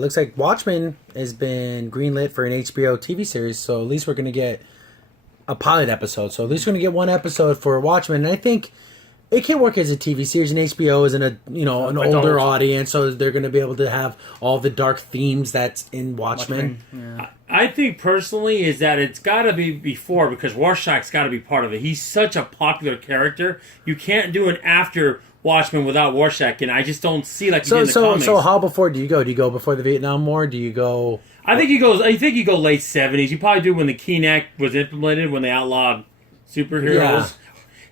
looks like Watchmen has been greenlit for an HBO TV series, so at least we're going to get a pilot episode. So at least we're going to get one episode for Watchmen, and I think it can work as a TV series, and HBO is an older audience, so they're going to be able to have all the dark themes that's in Watchmen. Yeah. I think personally is that it's got to be before, because Rorschach's got to be part of it. He's such a popular character. You can't do an after Watchmen without Rorschach, and I just don't see like you did in the comics. So how before do you go? Do you go before the Vietnam War? Do you go? I think you go late 70s. You probably do when the Keene Act was implemented, when they outlawed superheroes. Yeah.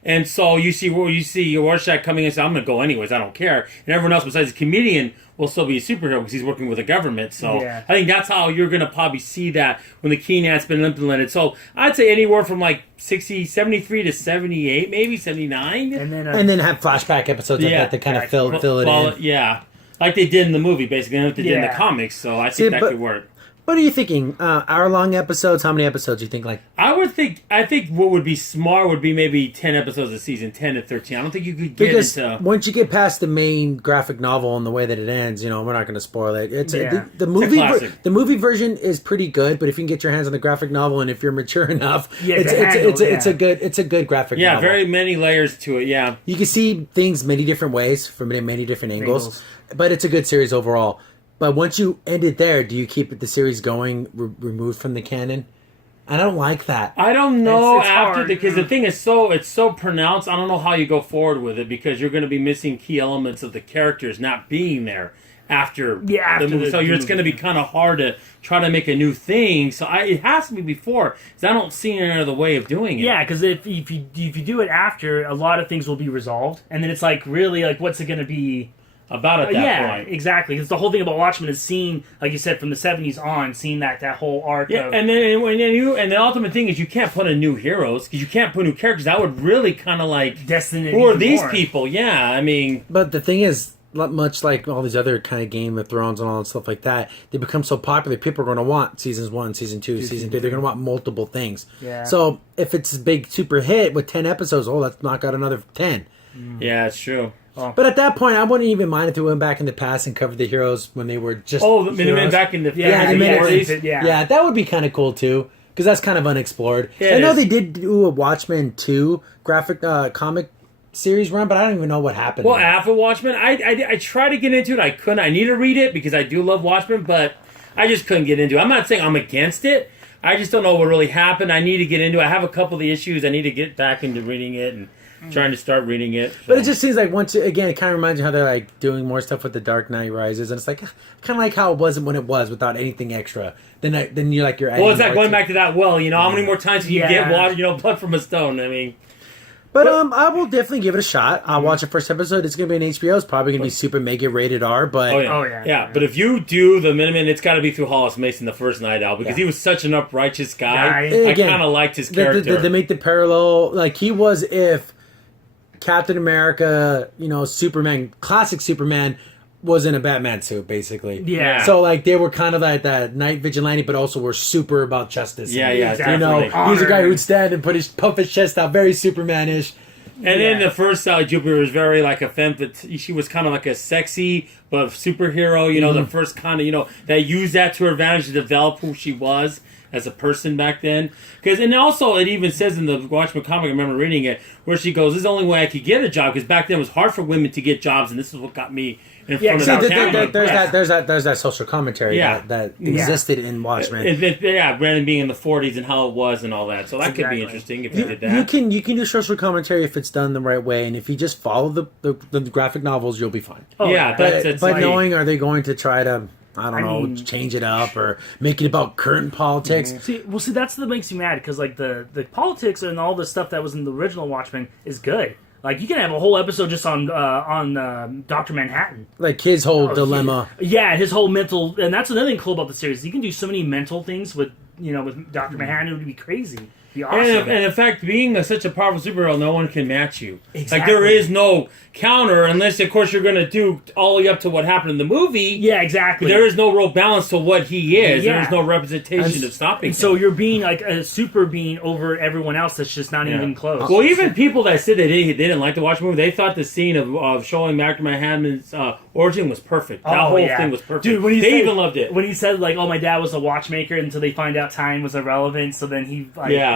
And so you see Rorschach coming in and say, I'm going to go anyways, I don't care. And everyone else besides the comedian will still be a superhero because he's working with the government. So I think that's how you're going to probably see that when the Keene Act's been implemented. So I'd say anywhere from like 73 to 78, maybe 79. And then have flashback episodes like that to kind of fill it in. Yeah. Like they did in the movie, basically, and what they did in the comics. So I think that could work. What are you thinking? Hour-long episodes? How many episodes do you think? I think what would be smart would be maybe 10 episodes a season, 10 to 13. I don't think you could get into... once you get past the main graphic novel and the way that it ends, we're not going to spoil it. The movie version is pretty good, but if you can get your hands on the graphic novel and if you're mature enough, it's a good graphic novel. Yeah, very many layers to it. Yeah, you can see things many different ways from many different angles, but it's a good series overall. But once you end it there, do you keep the series going, removed from the canon? I don't like that. I don't know because the thing is it's so pronounced. I don't know how you go forward with it because you're going to be missing key elements of the characters not being there after the movie. So it's going to be kind of hard to try to make a new thing. So it has to be before because I don't see any other way of doing it. Yeah, because if you do it after, a lot of things will be resolved, and then it's like really like what's it going to be about at that point. Exactly. Because the whole thing about Watchmen is seeing, like you said, from the 70s on, seeing that whole arc. Yeah, and the ultimate thing is you can't put in new heroes because you can't put new characters. That would really kind of like Destiny. Who are these people? Yeah, I mean. But the thing is, much like all these other kind of Game of Thrones and all that stuff like that, they become so popular. People are going to want seasons 1, season 2, season 3. They're going to want multiple things. Yeah. So if it's a big super hit with 10 episodes, let's knock out another 10. Yeah, it's true. Oh. But at that point, I wouldn't even mind if we went back in the past and covered the heroes when they were just back in the 40s. Yeah, that would be kind of cool too, because that's kind of unexplored. I know they did do a Watchmen 2 graphic comic series run, but I don't even know what happened. Well, after Watchmen, I tried to get into it. I couldn't. I need to read it because I do love Watchmen, but I just couldn't get into it. I'm not saying I'm against it. I just don't know what really happened. I need to get into it. I have a couple of the issues. I need to get back into reading it and trying to start reading it. So. But it just seems like it kind of reminds you how they're like doing more stuff with The Dark Knight Rises, and it's like kind of like how it wasn't when it was without anything extra. Then you're like well, it's like going back to that. How many more times can you get water? Blood from a stone. I mean. But I will definitely give it a shot. I'll watch the first episode. It's going to be an HBO. It's probably going to be super mega rated R. But yeah. But if you do the minimum, it's got to be through Hollis Mason the first Night Owl because he was such an uprighteous guy. I kind of liked his character. They make the parallel like he was if Captain America, Superman, classic Superman, was in a Batman suit, basically. Yeah. So, like, they were kind of like that night vigilante, but also were super about justice. Yeah, exactly. He's a guy who'd stand and puff his chest out, very Superman-ish. And then the first Jupiter was very like a femme. She was kind of like a sexy but superhero. The first kind of that used that to her advantage to develop who she was as a person back then. And also it even says in the Watchmen comic, I remember reading it, where she goes, "This is the only way I could get a job because back then it was hard for women to get jobs, and this is what got me." There's that social commentary that existed in Watchmen. Brandon being in the 40s and how it was and all that. So that could be interesting if you did that. You can do social commentary if it's done the right way, and if you just follow the graphic novels, you'll be fine. But knowing, are they going to try to change it up or make it about current politics? See, that's what makes me mad because like the politics and all the stuff that was in the original Watchmen is good. Like, you can have a whole episode just on Dr. Manhattan. Like, his whole dilemma. Yeah, his whole mental... And that's another thing cool about the series. You can do so many mental things with Dr. Manhattan. It would be crazy. Be awesome. And in fact, being such a powerful superhero, no one can match you. Exactly. Like, there is no counter unless, of course, you're going to do all the way up to what happened in the movie. Yeah, exactly. There is no real balance to what he is. Yeah. There is no representation of stopping him. So you're being like a super being over everyone else that's just not even close. Well, even people that said they didn't like to watch the movie, they thought the scene of showing Dr. Manhattan's origin was perfect. That whole thing was perfect. Dude, they even loved it. When he said, like, oh, my dad was a watchmaker until they find out time was irrelevant, so then he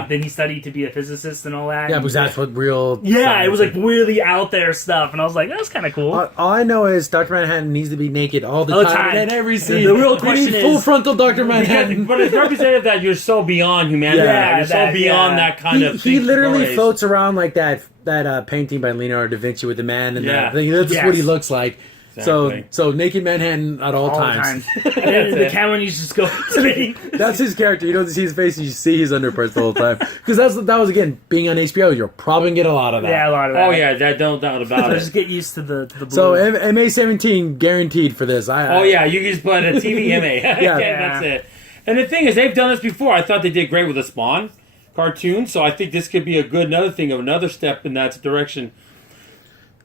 then he studied to be a physicist and all that. Yeah, because that's what real... Yeah, it was like really out there stuff, and I was like, that's kind of cool. All I know is Dr. Manhattan needs to be naked all the time. And every scene. The real question is... full frontal Dr. Manhattan. But it's representative that you're so beyond humanity. Yeah, you're so beyond that kind of thing. He literally floats around like that painting by Leonardo da Vinci with the man and that thing. That's what he looks like. Exactly. So naked Manhattan at all times. And then the camera needs to just go spinning. That's his character. You don't see his face, you see his underparts the whole time. Because that was, again, being on HBO, you're probably going to get a lot of that. Yeah, a lot of that. Oh, yeah, that don't doubt about it. Just get used to the blue. So, MA17 guaranteed for this. You can just put a TV MA. That's it. And the thing is, they've done this before. I thought they did great with the Spawn cartoon, so I think this could be another step in that direction.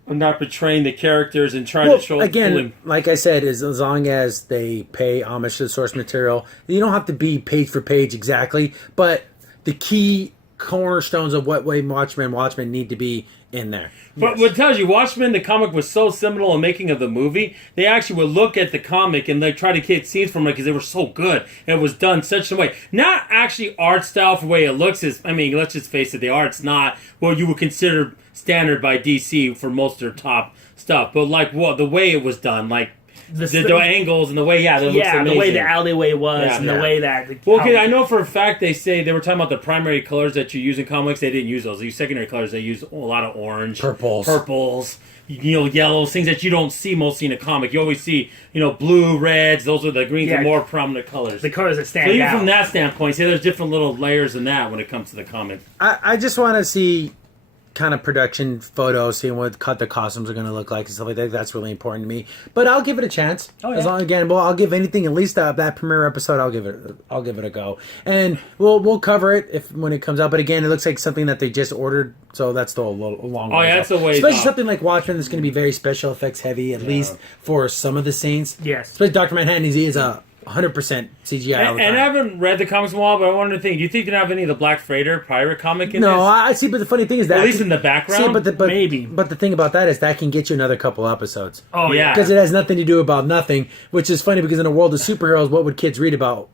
I'm not portraying the characters and trying to show... Again, like I said, as long as they pay homage to the source material, you don't have to be page for page exactly, but the key cornerstones of what way Watchmen need to be in there. But what tells you, Watchmen, the comic was so seminal in making of the movie, they actually would look at the comic and they try to get scenes from it because they were so good. And it was done such a way. Not actually art style for the way it looks. Let's just face it, the art's not what you would consider standard by DC for most of their top stuff. But the way it was done, like the angles and the way, that looks amazing. The way the alleyway was the way that... Because I know for a fact they were talking about the primary colors that you use in comics. They didn't use those. They use secondary colors. They use a lot of orange. Purples. Yellows, things that you don't see mostly in a comic. You always see, blue, reds. Those are the greens are more prominent colors. The colors that stand out. So even from that standpoint, there's different little layers in that when it comes to the comic. I just want to see kind of production photos, seeing what the costumes are going to look like and stuff like that. That's really important to me. But I'll give it a chance. As long I'll give anything, at least that premiere episode. I'll give it a go, and we'll cover it when it comes out. But again, it looks like something that they just ordered, so that's still a long way. That's a ways especially off. Something like Watchmen that's going to be very special effects heavy, at least for some of the scenes. Yes, especially Dr. Manhattan. He is a 100% CGI. And I haven't read the comics in a while, but I wanted to think: do you think they have any of the Black Freighter pirate comic in this? No, I see. But the funny thing is that at least in the background, maybe. But the thing about that is that can get you another couple episodes. Oh yeah, because it has nothing to do about nothing, which is funny because in a world of superheroes, what would kids read about?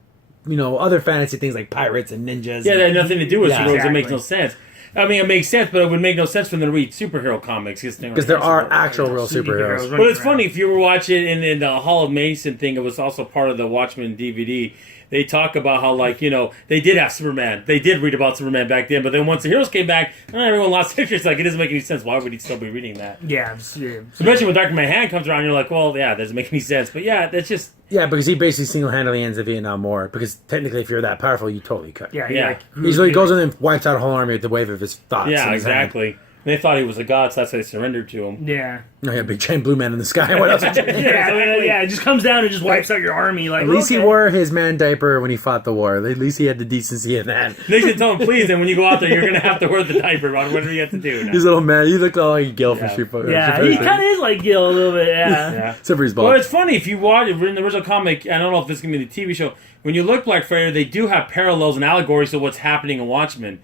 Other fantasy things like pirates and ninjas. Yeah, that had nothing to do with superheroes. Exactly. It makes no sense. I mean, it makes sense, but it would make no sense for them to read superhero comics because there are actual real superheroes. But it's funny if you were watching in the Hall of Mason thing. It was also part of the Watchmen DVD. They talk about how, they did have Superman. They did read about Superman back then, but then once the heroes came back, everyone lost interest. It doesn't make any sense. Why would he still be reading that? Yeah. Especially when Dr. Manhattan comes around, you're like, well, yeah, that doesn't make any sense. But yeah, that's just... Yeah, because he basically single-handedly ends the Vietnam War. Because technically, if you're that powerful, you totally could. Yeah. He goes in and wipes out a whole army with the wave of his thoughts. Yeah, exactly. They thought he was a god, so that's why they surrendered to him. Yeah. Oh, yeah, big giant blue man in the sky. What else? It just comes down and just wipes out your army. Like, at least he wore his man diaper when he fought the war. At least he had the decency in that. They should tell him, please, and when you go out there, you're going to have to wear the diaper on whatever you have to do. His little man, he looked all like Gil from Street Fighter. Yeah, he kind of is like Gil a little bit, Except for his bald. Well, it's funny, if you watch it in the original comic, I don't know if this is going to be the TV show, when you look Black Freighter, they do have parallels and allegories to what's happening in Watchmen.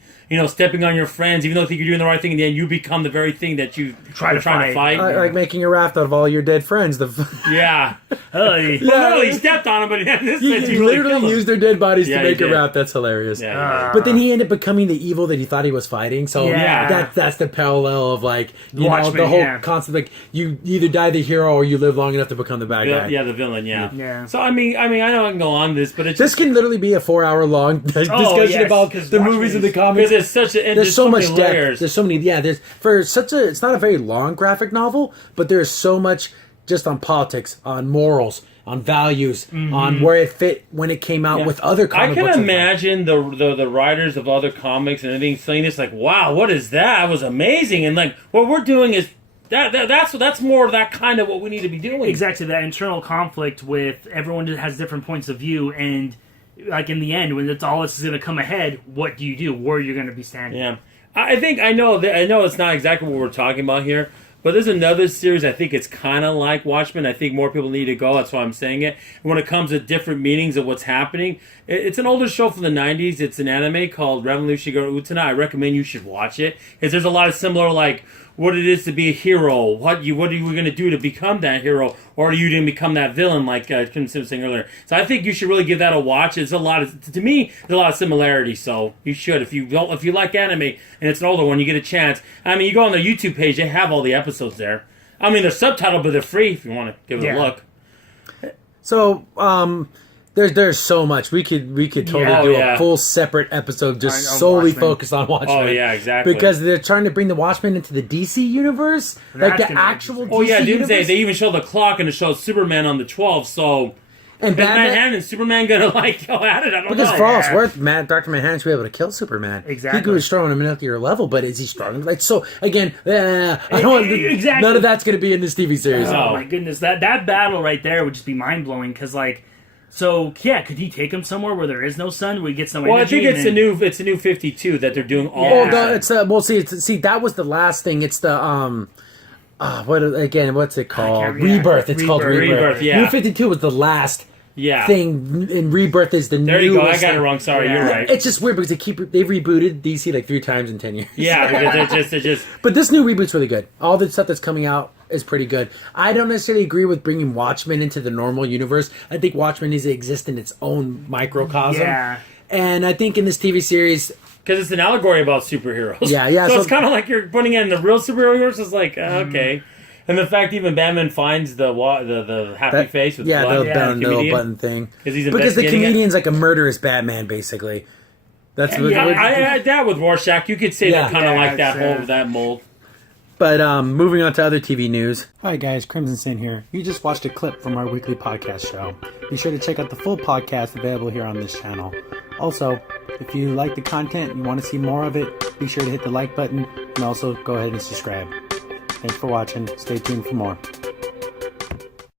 Stepping on your friends, even though you think you're doing the right thing, and then you become the very thing that you trying to fight. Like making a raft out of all your dead friends. Yeah. Hey. Well, he stepped on him, but you literally used their dead bodies to make a raft. That's hilarious. Yeah, but then he ended up becoming the evil that he thought he was fighting. So that's the parallel of Watchmen, the whole concept. You either die the hero or you live long enough to become the bad guy. Yeah, the villain. Yeah. So I know I can go on this, but this can literally be a 4-hour long discussion about the movies and the comics. There's There's so much layers. depth. There's so many. Yeah, it's not a very long graphic novel, but there's so much just on politics, on morals, on values, on where it fit when it came out with other comic books. I can imagine the writers of other comics and everything saying this, like, wow, what is that? That was amazing. And what we're doing is that's more of that kind of what we need to be doing. Exactly, that internal conflict with everyone that has different points of view, and like in the end, when it's all this is going to come ahead, what do you do? Where you're going to be standing? Yeah, I think I know it's not exactly what we're talking about here, but there's another series I think it's kind of like Watchmen. I think more people need to go. That's why I'm saying it. When it comes to different meanings of what's happening, it's an older show from the '90s. It's an anime called Revolution Utena. I recommend you should watch it because there's a lot of similar like. What it is to be a hero, what are you going to do to become that hero, or are you going to become that villain, like Kim was saying earlier? So I think you should really give that a watch. It's a lot of, to me, there's a lot of similarities. So you should, if you like anime and it's an older one, you get a chance. I mean, you go on their YouTube page, they have all the episodes there. I mean, they're subtitled, but they're free if you want to give it a look. So, there's so much we could totally do a full separate episode just solely focused on Watchmen. Oh yeah, exactly. Because they're trying to bring the Watchmen into the DC universe, like the actual. Oh yeah, DC Doomsday. universe. They even show the clock and it shows Superman on the 12th. So and Batman and Superman gonna like go at it. I don't know. Because for all it's worth, Dr. Manhattan should be able to kill Superman. Exactly. He could be strong on a nuclear level, but is he strong? Like so again, I don't want exactly. None of that's going to be in this TV series. Oh my goodness, that battle right there would just be mind blowing because like. So yeah, could he take him somewhere where there is no sun? Where he gets no energy? Well, I think it's a new 52 that they're doing all. Oh, see, that was the last thing. It's the what's it called? Rebirth. It's called Rebirth. Yeah. New 52 was the last. thing, and Rebirth is the new. There you go. I got it wrong. Sorry, you're right. It's just weird because they've rebooted DC like 3 times in 10 years. Yeah, because they're just. But this new reboot's really good. All the stuff that's coming out is pretty good. I don't necessarily agree with bringing Watchmen into the normal universe. I think Watchmen needs to exist in its own microcosm. Yeah. And I think in this TV series, because it's an allegory about superheroes. Yeah. So it's kind of like you're putting it in the real superhero universe. It's like okay. And the fact even Batman finds the happy face with blood, the little button thing, because the comedian's like a murderous Batman, basically. That's I had that with Rorschach. You could say that kind of like that mold. But moving on to other TV news. Hi guys, Crimson Sin here. You just watched a clip from our weekly podcast show. Be sure to check out the full podcast available here on this channel. Also, if you like the content and you want to see more of it, be sure to hit the like button and also go ahead and subscribe. Thanks for watching. Stay tuned for more.